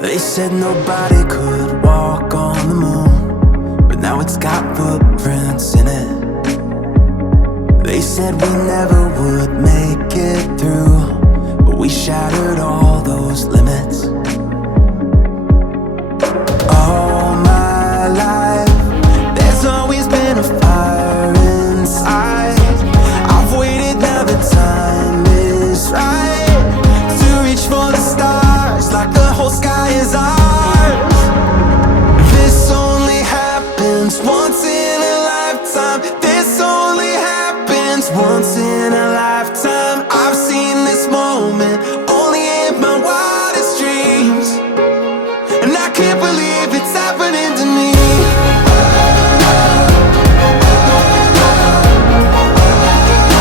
They said nobody could walk on the moon, but now it's got footprints in it. They said we never would make it through, but we shattered all those limits. All my life, there's always been a fire inside. I've waited, now the time is right to reach for the stars, like the whole sky is ours. This only happens once in a lifetime. This only happens once in a lifetime. I've seen this moment only in my wildest dreams, and I can't believe it's happening to me.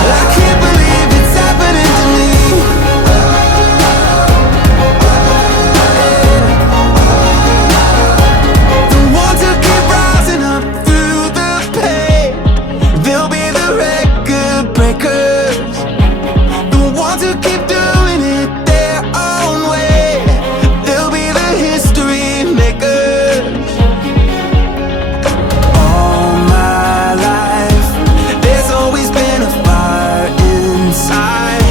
I can't believe it's happening to me. The ones who keep rising up through the pain, they'll be the record breakers. The ones who keep doing it their own way, they'll be the history makers. All my life, there's always been a fire inside.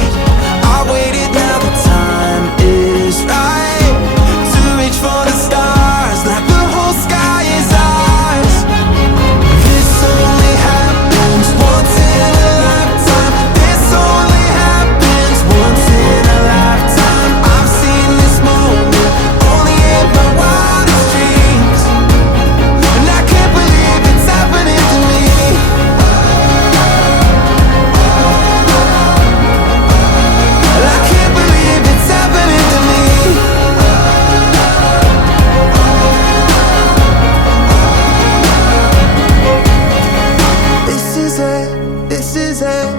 I waited, now the time is right to reach for the stars, like the whole sky is ours. This only happens once in a lifetime. This only happens once in a lifetime. I've seen this moment only in my wildest dreams, and I can't believe it's happening to me. I can't believe it's happening to me. This is it, this is it.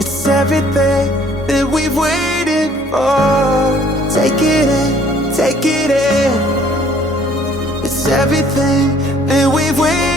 It's everything that we've waited for. Take it in, take it in. It's everything that we've waited